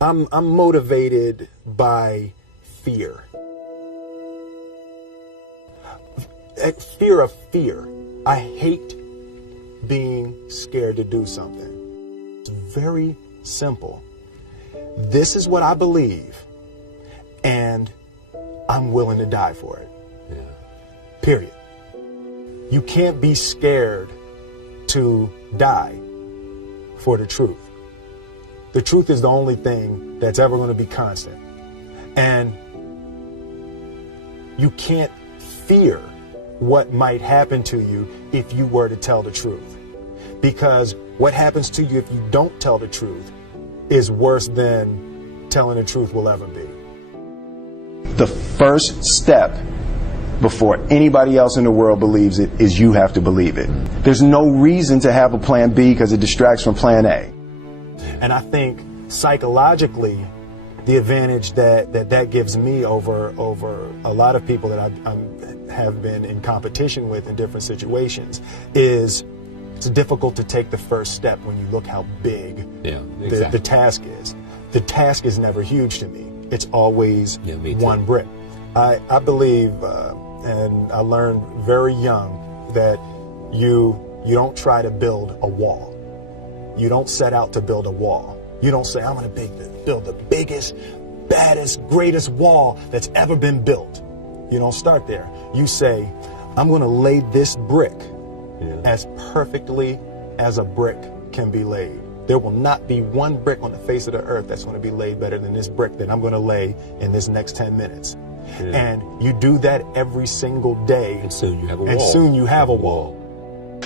I'm motivated by fear. Fear of fear. I hate being scared to do something. It's very simple. This is what I believe, and I'm willing to die for it. Yeah. Period. You can't be scared to die for the truth. The truth is the only thing that's ever going to be constant. And you can't fear what might happen to you if you were to tell the truth. Because what happens to you if you don't tell the truth is worse than telling the truth will ever be. The first step before anybody else in the world believes it is you have to believe it. There's no reason to have a plan B because it distracts from plan A. And I think psychologically, the advantage that gives me over a lot of people that I have been in competition with in different situations is it's difficult to take the first step when you look how big the task is. The task is never huge to me. It's always one brick. I believe, and I learned very young, that you don't try to build a wall. You don't set out to build a wall. You don't say, I'm going to build the biggest, baddest, greatest wall that's ever been built. You don't start there. You say, I'm going to lay this brick as perfectly as a brick can be laid. There will not be one brick on the face of the earth that's going to be laid better than this brick that I'm going to lay in this next 10 minutes. And you do that every single day. And soon you have a wall. And soon you have a wall.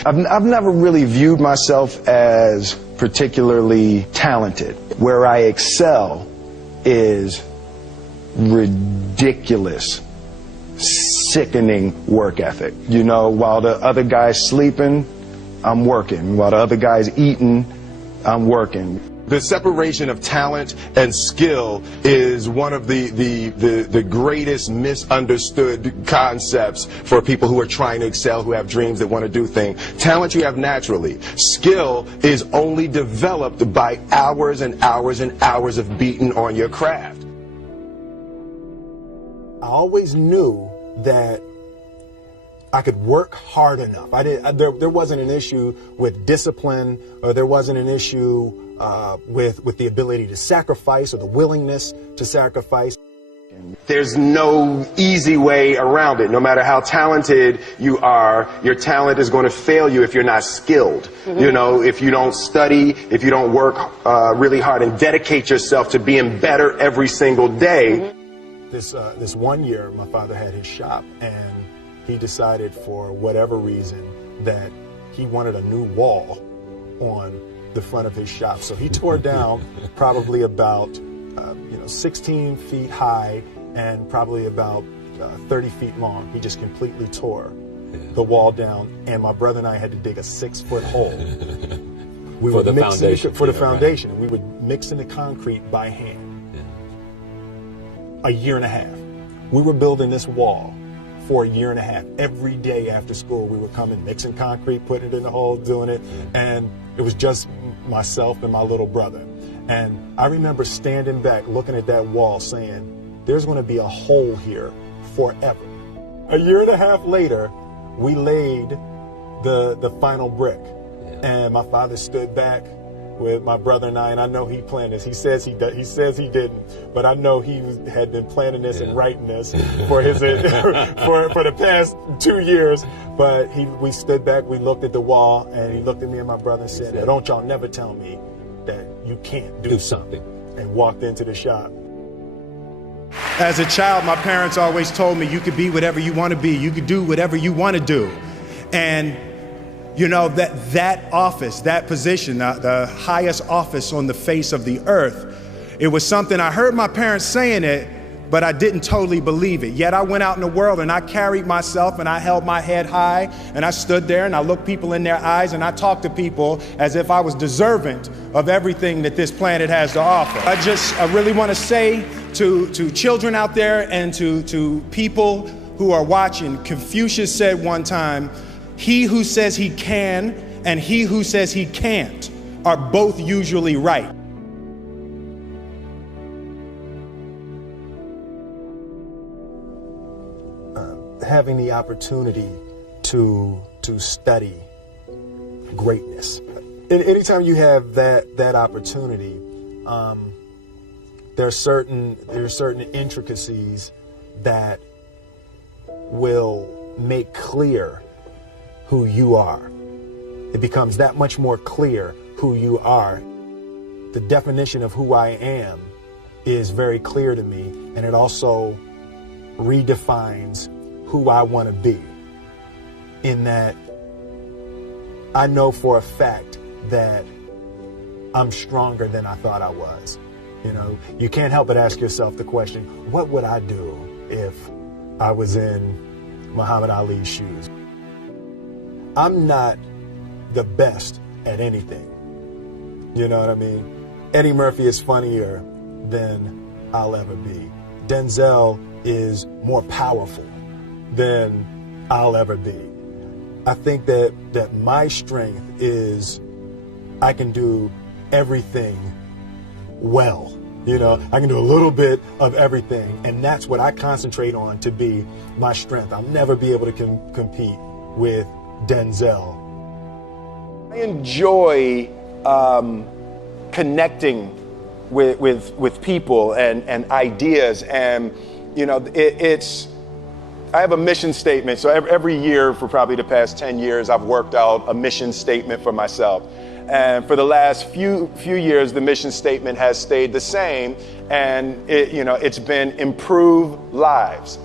I've never really viewed myself as particularly talented. Where I excel is ridiculous, sickening work ethic. You know, while the other guy's sleeping, I'm working. While the other guy's eating, I'm working. The separation of talent and skill is one of the greatest misunderstood concepts for people who are trying to excel, who have dreams, that want to do things. Talent you have naturally. Skill is only developed by hours and hours and hours of beating on your craft. I always knew that I could work hard enough. There wasn't an issue with discipline, or there wasn't an issue with the ability to sacrifice or the willingness to sacrifice. There's no easy way around it. No matter how talented you are, your talent is going to fail you if you're not skilled. You know, if you don't study, if you don't work really hard and dedicate yourself to being better every single day. This one year, my father had his shop, and he decided for whatever reason that he wanted a new wall on the front of his shop. So he tore down probably about 16 feet high and probably about 30 feet long. He just completely tore the wall down, and my brother and I had to dig a 6-foot hole. We for the foundation. For the foundation. Right. We would mix in the concrete by hand. A year and a half. We were building this wall for a year and a half. Every day after school, we would come in, mixing concrete, putting it in the hole, doing it. And it was just myself and my little brother. And I remember standing back, looking at that wall, saying, there's going to be a hole here forever. A year and a half later, we laid the final brick. And my father stood back with my brother and I know he planned this. He says he didn't, but I know he had been planning this and writing this for his for the past 2 years. But we stood back, we looked at the wall, and he looked at me and my brother and said, "Don't y'all never tell me that you can't do something," and walked into the shop. As a child, my parents always told me you could be whatever you want to be. You could do whatever you want to do. And you know, that office, that position, the highest office on the face of the earth, it was something I heard my parents saying it, but I didn't totally believe it. Yet I went out in the world and I carried myself and I held my head high and I stood there and I looked people in their eyes and I talked to people as if I was deserving of everything that this planet has to offer. I really want to say to children out there and to people who are watching, Confucius said one time, he who says he can and he who says he can't are both usually right. having the opportunity to study greatness. And anytime you have that opportunity, there are certain intricacies that will make clear who you are. It becomes that much more clear who you are. The definition of who I am is very clear to me, and it also redefines who I want to be, in that I know for a fact that I'm stronger than I thought I was. You know, you can't help but ask yourself the question, what would I do if I was in Muhammad Ali's shoes? I'm not the best at anything. You know what I mean? Eddie Murphy is funnier than I'll ever be. Denzel is more powerful than I'll ever be. I think that my strength is I can do everything well. You know, I can do a little bit of everything, and that's what I concentrate on to be my strength. I'll never be able to compete with Denzel. I enjoy connecting with people and ideas, and you know, I have a mission statement. So every year for probably the past 10 years, I've worked out a mission statement for myself. And for the last few years, the mission statement has stayed the same, and it's been improve lives,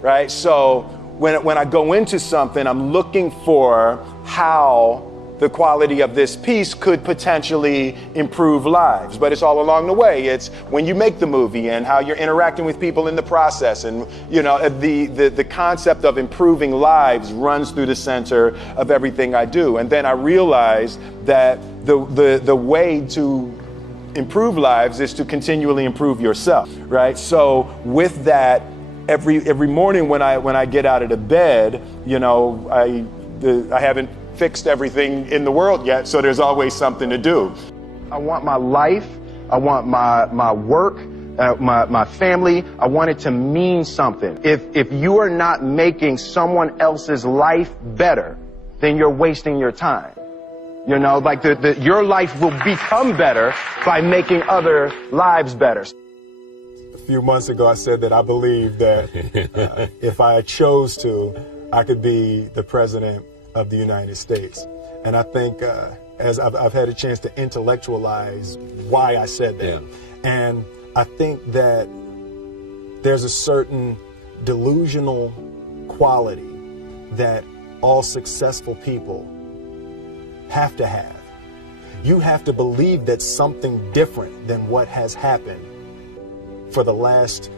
right? So when I go into something, I'm looking for how the quality of this piece could potentially improve lives. But it's all along the way. It's when you make the movie and how you're interacting with people in the process. And the concept of improving lives runs through the center of everything I do. And then I realized that the way to improve lives is to continually improve yourself, right? So with that, every morning when I get out of the bed, I haven't fixed everything in the world yet, so there's always something to do. I want my life, I want my work, my family, I want it to mean something. If you are not making someone else's life better, then you're wasting your time. You know, like your life will become better by making other lives better. A few months ago, I said that I believe that if I chose to, I could be the president of the United States. And I think as I've had a chance to intellectualize why I said that. Yeah. And I think that there's a certain delusional quality that all successful people have to have. You have to believe that something different than what has happened for the last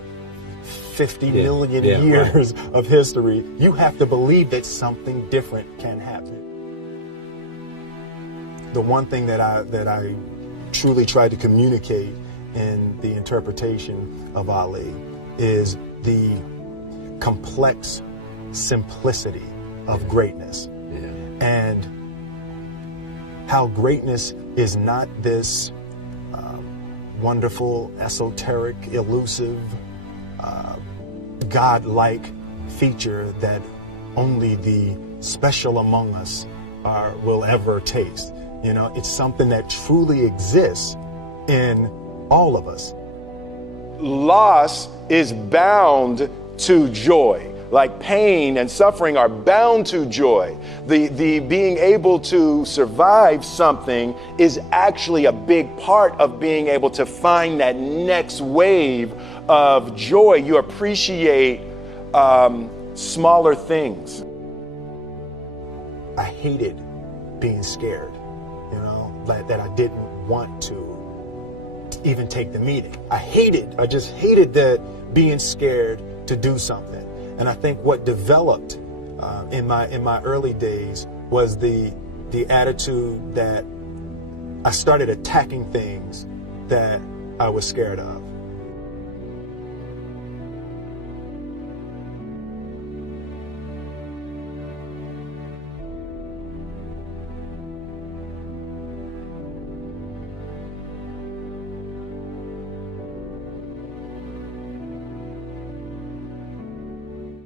50 million years of history. You have to believe that something different can happen. The one thing that I truly tried to communicate in the interpretation of Ali is the complex simplicity of greatness. And how greatness is not this wonderful, esoteric, elusive, God-like feature that only the special among us will ever taste. You know, it's something that truly exists in all of us. Loss is bound to joy. Like pain and suffering are bound to joy. The being able to survive something is actually a big part of being able to find that next wave of joy. You appreciate smaller things. I hated being scared, that I didn't want to even take the meeting. I just hated that being scared to do something. And I think what developed in my early days was the attitude that I started attacking things that I was scared of.